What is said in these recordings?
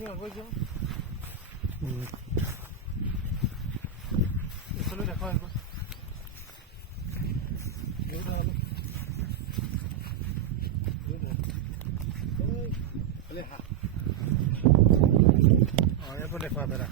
তুমি আগুৱাই যাওঁ এইফালে দেখা একবাৰ ইয়াৰ পৰা দেখুৱা বেৰা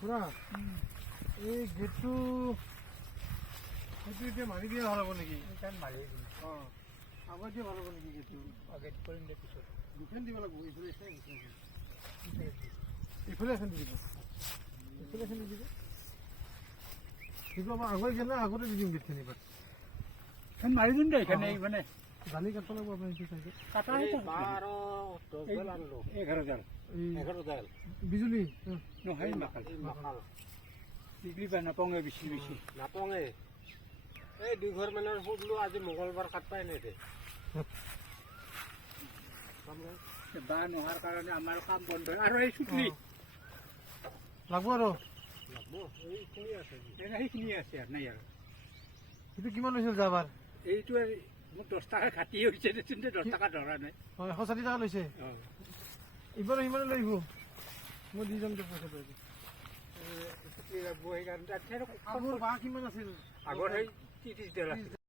পুৰা এই গেটটো সেইটো এতিয়া মাৰি দিয়া ভাল হ'ব নেকি মাৰি দিম অঁ আগত দিয়ে ভাল হ'ব নেকি গেটটো গেট কৰিম দে পিছত দুখন দিব লাগিব এইফালে এইফালে এখন দি দিব এইফালে এখন দি দিব কিন্তু আমাৰ আগুৱাই গ'লে আগতে দি দিম গেটখিনি বাট এখন মাৰি দিম দে এইখানে মানে জালি কাটব লাগিব আপোনাৰ এইটো চাইডে কাটা 12 আনলো 11 বিজুলী নহয় মাকাল বিজুলী পাই নাপাওঁগে বেছি নাপাওঁগে এই দুই ঘৰ মানৰ সুধলো আজি মঙ্গলবাৰ কাট পাই নাই দে বা নোহাৰ কাৰণে আমাৰ কাম বন্ধ আৰু এই ছুটলি লাগব আৰু লাগব এইখিনি আছে সেইখিনি আছে আৰু নাই আৰু এইটো কিমান লৈছিল যাবাৰ এইটো মোক 10 টকা ঘাটি হৈছে দেচোন 10 টকা ধৰা নাই হয় 60 টকা লৈছে এইবাৰ ইমানে লৈ আহিব মই দুজনকে পইচা লৈ দিম আগৰ বা কিমান আছিল আগৰ সেই 30 আছিল